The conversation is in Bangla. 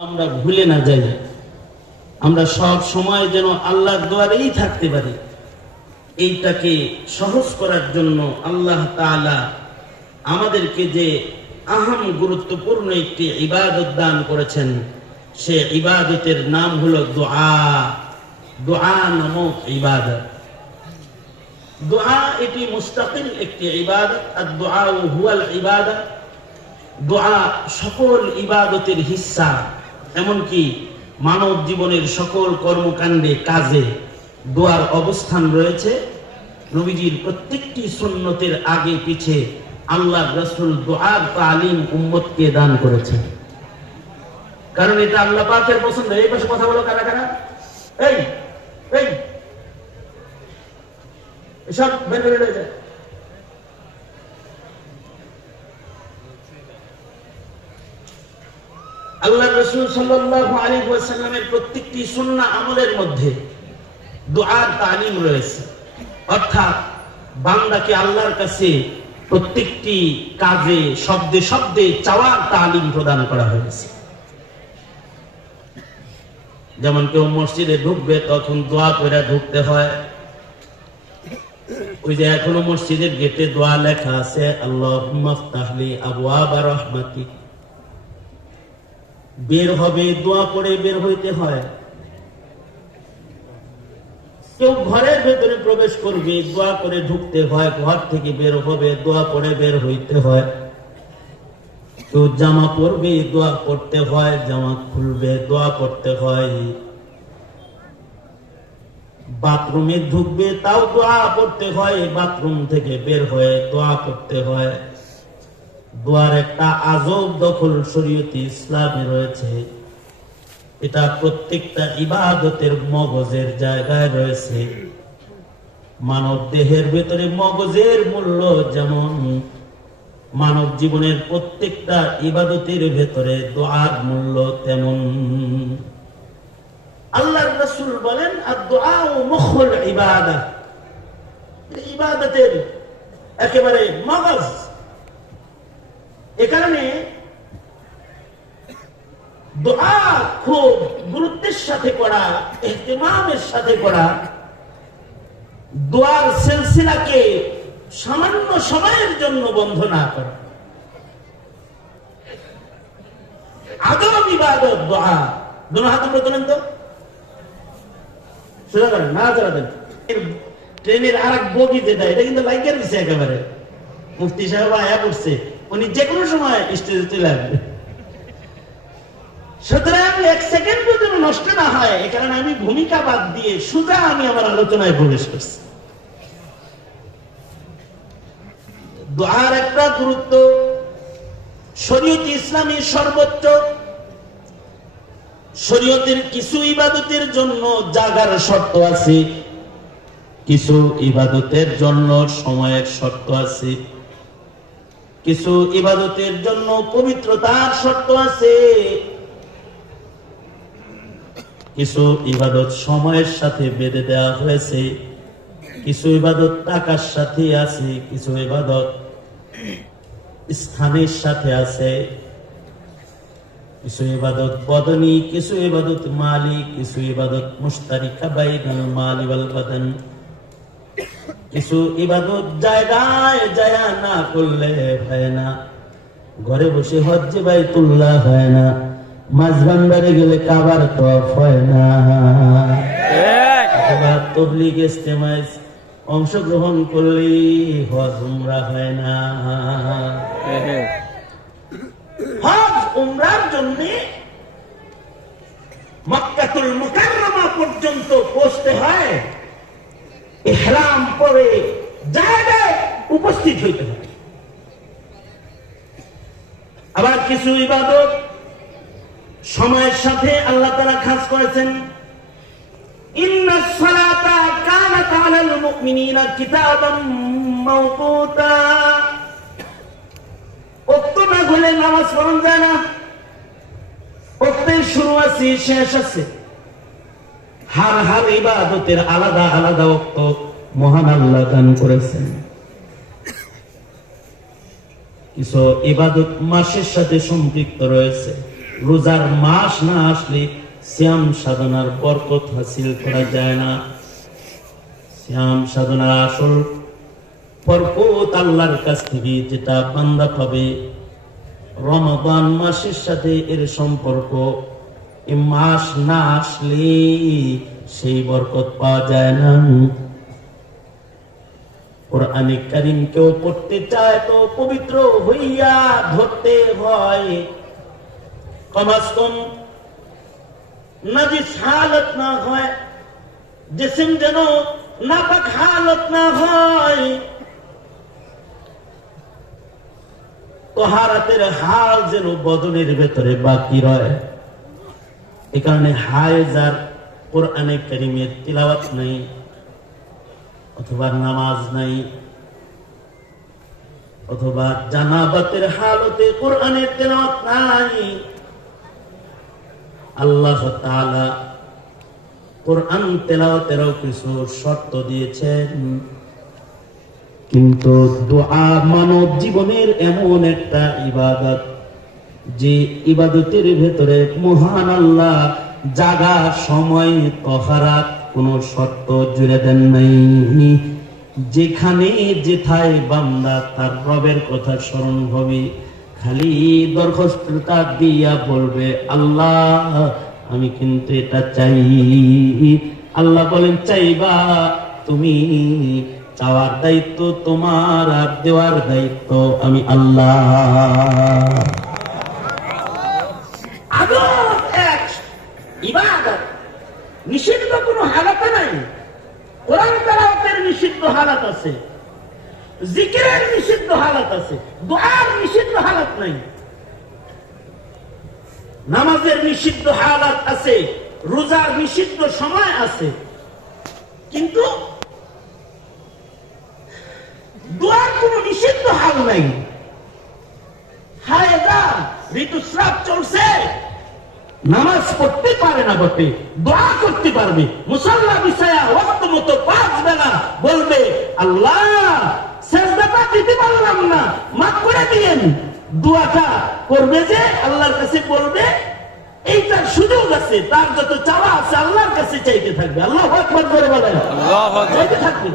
আমরা ভুলে না যাই, আমরা সব সময় যেন আল্লাহর দুয়ারেই থাকতে পারি। এইটাকে সহজ করার জন্য আল্লাহ তাআলা আমাদেরকে যে আহাম গুরুত্বপূর্ণ একটি ইবাদত দান করেছেন, সে ইবাদতের নাম হলো দোয়া। দোয়া নামক ইবাদত, দোয়া এটি মুস্তাকিল একটি ইবাদত। আর দোয়া হুয়াল ইবাদত, দোয়া সকল ইবাদতের হিস্সা। এমনকি মানব জীবনের সকল কর্মকাণ্ডে কাজে দোয়ার অবস্থান রয়েছে। নবীজির প্রত্যেকটি সুন্নতের আগে পিছে আল্লাহ রাসূল দোয়ার তালিম উম্মতকে দান করেছেন, কারণ এটা আল্লাহ পাকের পছন্দ। এই পাশে কথা বলো কারা কারা, এই এই এসব বের হয়ে যায়। আল্লাহ রাসূল সাল্লাল্লাহু আলাইহি ওয়াসাল্লামের প্রত্যেকটি সুন্নাহ আমলের মধ্যে দুআর তালিম রয়েছে, অর্থাৎ বান্দাকে আল্লাহর কাছে প্রত্যেকটি কাজে শব্দে শব্দে চাওয়ার তালিম প্রদান করা হয়েছে। যেমন কেউ মসজিদে ঢুকবে তখন দোয়া করে ঢুকতে হয়। ওই যে এখনো মসজিদের গেটে দোয়া লেখা আছে, আল্লাহুম্মা ইফতাহলি আবওয়াবা রাহমাতিক। বের হবে দোয়া পড়ে বের হইতে হয়। কেউ ঘরের ভেতরে প্রবেশ করবে, দোয়া করে ঢুকতে হয়। ঘর থেকে বের হবে, দোয়া পড়ে বের হইতে হয়। কেউ জামা পরবে, দোয়া পড়তে হয়। জামা খুলবে, দোয়া পড়তে হয়। বাথরুমে ঢুকবে, তাও দোয়া পড়তে হয়। বাথরুম থেকে বের হয়ে দোয়া করতে হয়। দোয়ার একটা আজব দখল শরীয়তে ইসলামে রয়েছে। এটা প্রত্যেকটা ইবাদতের মগজের জায়গায় রয়েছে। মানব দেহের ভেতরে মগজের মূল্য যেমন, মানব জীবনের প্রত্যেকটা ইবাদতের ভেতরে দোয়ার মূল্য তেমন। আল্লাহর রাসূল বলেন, আদ-দুআ মুখুল ইবাদাহ, ইবাদতের একেবারে মগজ। এ কারণে দোয়া খুব গুরুত্বের সাথে করা, ইহতিমামের সাথে করা, দোয়ার সিলসিলাকে সামান্য সময়ের জন্য বন্ধ না করা। আদম ইবাদত দোয়া। দোনো হাত উপরে তোলেন তো, সোজা করেন, না জোড়া দেন। ট্রেনের আর এক বগি যেটা, এটা কিন্তু লাইকের দিচ্ছে একেবারে। মুফতি সাহেব আয়া করছে, উনি যে কোনো সময় স্টেজে চলে আসবে। সুতরাং এক সেকেন্ড যেন নষ্ট না হয়, এ কারণে আমি ভূমিকা বাদ দিয়ে সোজা আমি আমার আলোচনায় প্রবেশ করছি। দোয়ার একটা গুরুত্ব শরীয়তে ইসলামী সর্বোচ্চ। শরীয়তের কিছু ইবাদতের জন্য জাগার শর্ত আছে, কিছু ইবাদতের জন্য সময়ের শর্ত আছে, কিছু ইবাদতের জন্য পবিত্রতার শর্ত আছে, কিছু ইবাদত সময়ের সাথে বেঁধে দেওয়া হয়েছে, কিছু ইবাদত টাকার সাথে আছে, কিছু ইবাদত স্থানের সাথে আছে, কিছু ইবাদত বদনী, কিছু ইবাদত মালি, কিছু ইবাদত মুশতারিকা বাইনাল মালি ওয়াল বাদান। কিছু ইবাদত জায়গায় যায় না করলে হয় না। ঘরে বসে হজ্জে বাইতুল্লাহ হয় না, মাঝবান্ডারে গেলে কাবার তওয়াফ হয় না, অথবা তাবলীগ ইজতেমায় অংশগ্রহণ করলে হজ উমরা হয় না। হজ উমরার জন্য মক্কাতুল মুকাররমা পর্যন্ত পৌঁছতে হয়, ইহরাম পরে জায়গায় উপস্থিত হইতে হয়। আবার কিছু ইবাদত সময়ের সাথে আল্লাহ তাআলা খাস করেছেন। ইন্নাস সালাতা কানাত আলাল মুমিনিনা কিতাবাম মাওকুতা। ওয়াক্ত না হলে নামাজ পড়া যায় না। ওয়াক্তের শুরু আছে, শেষ আছে। হার ইবাদতের আলাদা আলাদা ওয়াক্ত মহান আল্লাহ দান করেছেন। কিছু ইবাদত মাসের সাথে সম্পৃক্ত রয়েছে, রোজার মাস না আসলে শ্যাম সাধনার বরকত হাসিল করা যায় না। শ্যাম সাধনার আসল বরকত আল্লাহর কাছ থেকে যেটা বান্দা পাবে, রমাদান মাসের সাথে এর সম্পর্ক। এই মাস না আসলে সেই বরকত পাওয়া যায় না। কোরআনে কারীম কেউ পড়তে চায় তো পবিত্র হইয়া ধরতে হয়, কমাস কম নাজিস হালত না হয়, জিসম যেন নাপাক হালত না হয়, তাহারাতের হাল যেন বদনের ভেতরে বাকি রয়। এই কারণে হায়জার কোরআনে কারীমের তিলাওয়াত নাই অথবা নামাজ নাই, অথবা জানাবাতের হালতে কোরআনের তিলাওয়াত নাই, আল্লাহ তাআলা কোরআন তেলাওয়াতেরও কিছু শর্ত দিয়েছেন। কিন্তু দোয়া মানব জীবনের এমন একটা ইবাদত, যে ইবাদতের ভেতরে মহান আল্লাহ জাগা, সময়, তহারাত কোন শর্ত জুড়ে দেন নাই। যেখানে যেথায় বান্দা তার রবের কথা স্মরণ হবে, খালি দরখাস্তটা দিয়া বলবে, আল্লাহ আমি কিন্তু এটা চাই। আল্লাহ বলেন, চাইবা তুমি, চাওয়ার দায়িত্ব তোমার আর দেওয়ার দায়িত্ব আমি আল্লাহ। আদব এক ইবাদত, নিষিদ্ধ কোনো হালাত নাই। কোরআন তেলাওয়াতের নিষিদ্ধ হালাত আছে, জিকিরের নিষিদ্ধ হালাত আছে, দোয়ার নিষিদ্ধ হালাত নাই। নামাজের নিষিদ্ধ হালাত আছে, রোজার নিষিদ্ধ সময় আছে, কিন্তু দোয়ার কোন নিষিদ্ধ হাল নাই। হায়দা ঋতুস্রাব চলছে, নামাজ পড়তে পারে না বটে, দোয়া করতে পারবে। মুসাল্লা বিছায়া ওয়াক্ত মতো 5 বেলা বলবে, আল্লাহ সেজদাটা দিতে পারলাম না, মাফ করে দিয়েন। দোয়াটা করবে, যে আল্লাহর কাছে বলবে, এইটার সুযোগ আছে। তার যত চাওয়া আছে আল্লাহর কাছে চাইতে থাকবে। আল্লাহু আকবার করে বলেন, আল্লাহু আকবার চাইতে থাকবে।